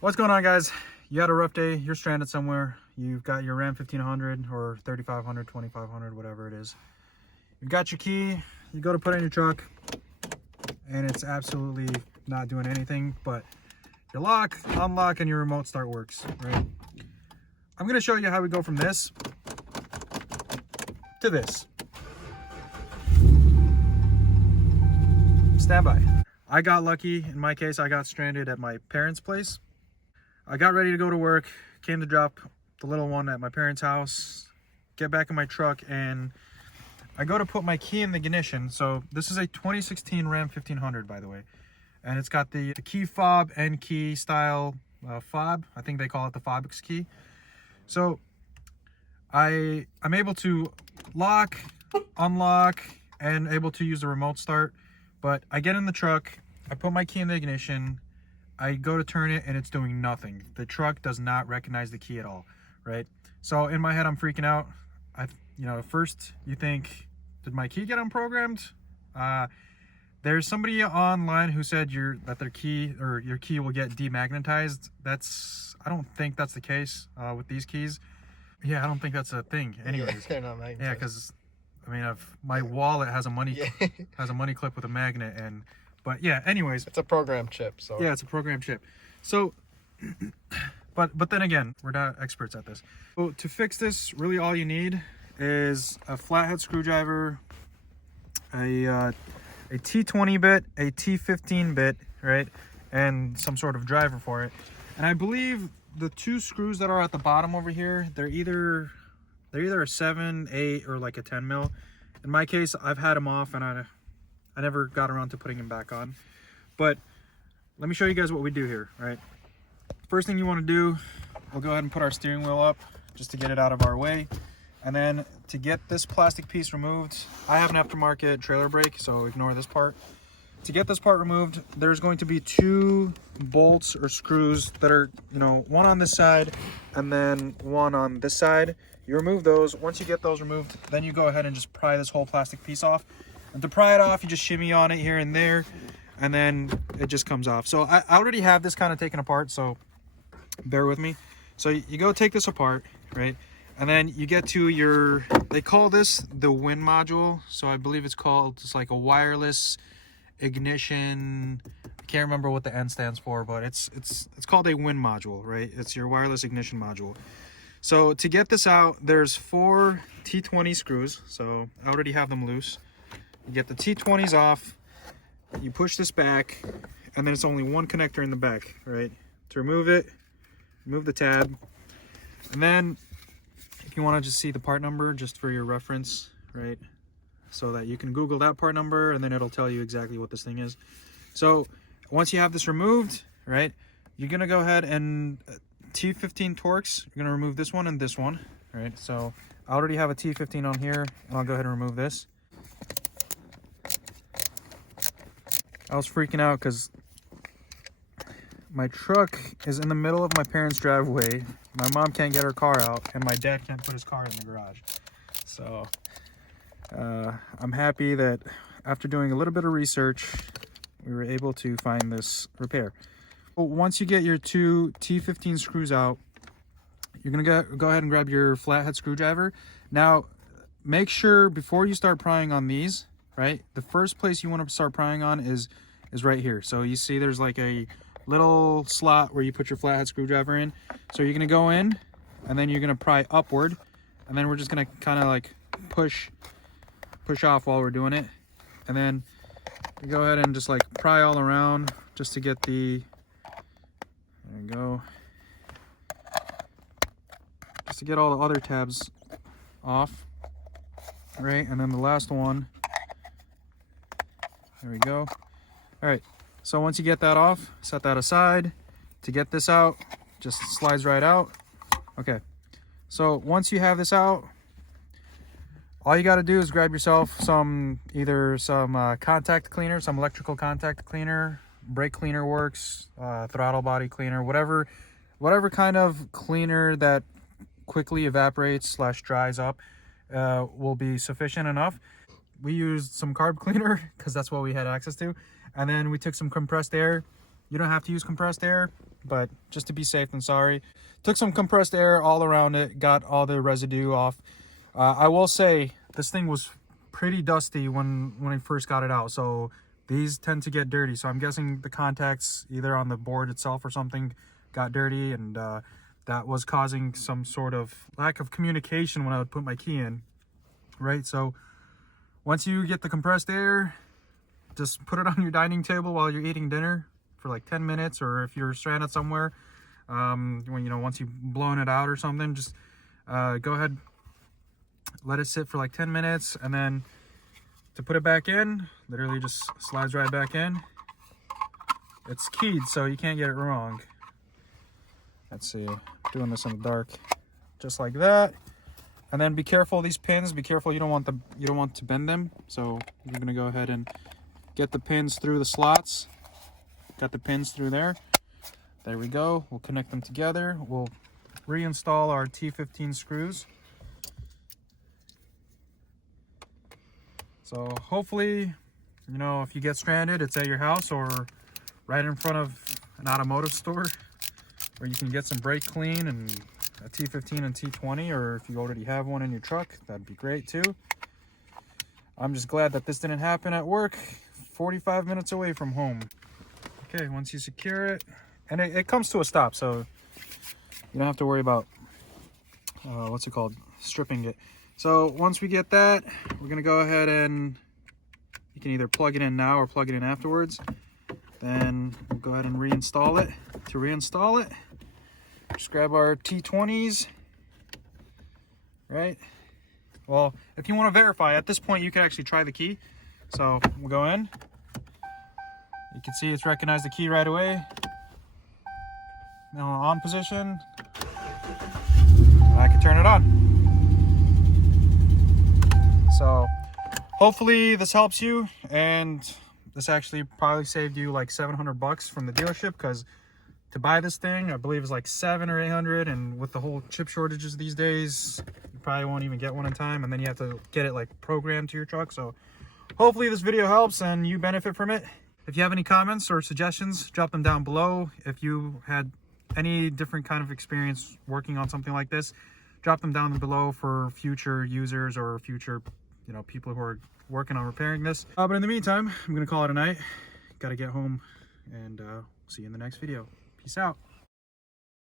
What's going on, guys? You had a rough day, you're stranded somewhere, you've got your Ram 1500 or 3500, 2500, whatever it is. You've got your key, you go to put it in your truck, and it's absolutely not doing anything, but your lock, unlock, and your remote start works, right? I'm gonna show you how we go from this to this. Stand by. I got lucky. In my case, I got stranded at my parents' place. I got ready to go to work, came to drop the little one at my parents' house, get back in my truck, and I go to put my key in the ignition. So this is a 2016 Ram 1500, by the way. And it's got the key fob and key style fob. I think they call it the Fobix key. So I'm able to lock, unlock, and able to use the remote start. But I get in the truck, I put my key in the ignition, I go to turn it, and it's doing nothing. The truck does not recognize the key at all, right? So in my head, I'm freaking out. First you think, did my key get unprogrammed? There's somebody online who said that their key or your key will get demagnetized. I don't think that's the case with these keys. Yeah, I don't think that's a thing. Anyways, they're not magnetized. Yeah, because I mean, my wallet has a money clip with a magnet, but yeah. Anyways, it's a program chip. So yeah, it's a program chip. So, but then again, we're not experts at this. So to fix this, really all you need is a flathead screwdriver, a T20 bit, a T15 bit, right, and some sort of driver for it. And I believe the two screws that are at the bottom over here, they're either a 7, 8, or like a 10 mil. In my case, I've had them off and I never got around to putting them back on. But let me show you guys what we do here, right? First thing you want to do, we'll go ahead and put our steering wheel up just to get it out of our way. And then to get this plastic piece removed, I have an aftermarket trailer brake, so ignore this part. To get this part removed, there's going to be two bolts or screws that are, one on this side and then one on this side. You remove those. Once you get those removed, then you go ahead and just pry this whole plastic piece off. And to pry it off, you just shimmy on it here and there, and then it just comes off. So I already have this kind of taken apart, so bear with me. So you go take this apart, right? And then you get to they call this the WIN module. So I believe it's called just like a wireless ignition. I can't remember what the N stands for, but it's called a WIN module, right? It's your wireless ignition module. So to get this out, there's 4 T20 screws. So I already have them loose. You get the T20s off, you push this back, and then it's only one connector in the back, right? To remove it, remove the tab. And then if you want to just see the part number just for your reference, right? So that you can Google that part number and then it'll tell you exactly what this thing is. So once you have this removed, right, you're going to go ahead and T15 Torx, you're going to remove this one and this one, right? So I already have a T15 on here, and I'll go ahead and remove this. I was freaking out because my truck is in the middle of my parents' driveway. My mom can't get her car out, and my dad can't put his car in the garage. So I'm happy that after doing a little bit of research, we were able to find this repair. Once you get your 2 T15 screws out, you're going to go ahead and grab your flathead screwdriver. Now, make sure before you start prying on these, right, the first place you want to start prying on is right here. So you see there's like a little slot where you put your flathead screwdriver in. So you're going to go in, and then you're going to pry upward, and then we're just going to kind of like push off while we're doing it. And then you go ahead and just like pry all around just to get the, there you go, just to get all the other tabs off, right? And then the last one, there we go. All right, so once you get that off, set that aside. To get this out, just slides right out. Okay, so once you have this out, all you got to do is grab yourself either some contact cleaner, some electrical contact cleaner. Brake cleaner works, throttle body cleaner, whatever kind of cleaner that quickly evaporates / dries up will be sufficient enough. We used some carb cleaner because that's what we had access to, and then we took some compressed air You don't have to use compressed air, but just to be safe than sorry, took some compressed air all around it, got all the residue off. I will say this thing was pretty dusty when I first got it out, so these tend to get dirty. So I'm guessing the contacts either on the board itself or something got dirty, and that was causing some sort of lack of communication when I would put my key in, right? So once you get the compressed air, just put it on your dining table while you're eating dinner for like 10 minutes, or if you're stranded somewhere, when, you know, once you've blown it out or something, just go ahead, let it sit for like 10 minutes, and then to put it back in, literally just slides right back in. It's keyed, so you can't get it wrong. Let's see, doing this in the dark, just like that. And then be careful of these pins. Be careful, you don't want to bend them. So you're gonna go ahead and get the pins through the slots. Got the pins through there. There we go. We'll connect them together. We'll reinstall our T15 screws. So hopefully, you know, if you get stranded, it's at your house or right in front of an automotive store where you can get some brake clean and a T15 and T20, or if you already have one in your truck, that'd be great too. I'm just glad that this didn't happen at work, 45 minutes away from home. Okay, once you secure it, and it comes to a stop, so you don't have to worry about, what's it called, stripping it. So once we get that, we're gonna go ahead and you can either plug it in now or plug it in afterwards. Then we'll go ahead and reinstall it. To reinstall it, just grab our T20s, right? Well, if you want to verify, at this point you can actually try the key. So we'll go in. You can see it's recognized the key right away. Now on position, and I can turn it on. So hopefully this helps you, and this actually probably saved you like $700 from the dealership, because to buy this thing, I believe it's like $700 or $800, and with the whole chip shortages these days, you probably won't even get one in time, and then you have to get it like programmed to your truck. So hopefully this video helps and you benefit from it. If you have any comments or suggestions, drop them down below. If you had any different kind of experience working on something like this, drop them down below for future users or future, you know, people who are working on repairing this. But in the meantime, I'm gonna call it a night. Gotta get home, and see you in the next video. Peace out.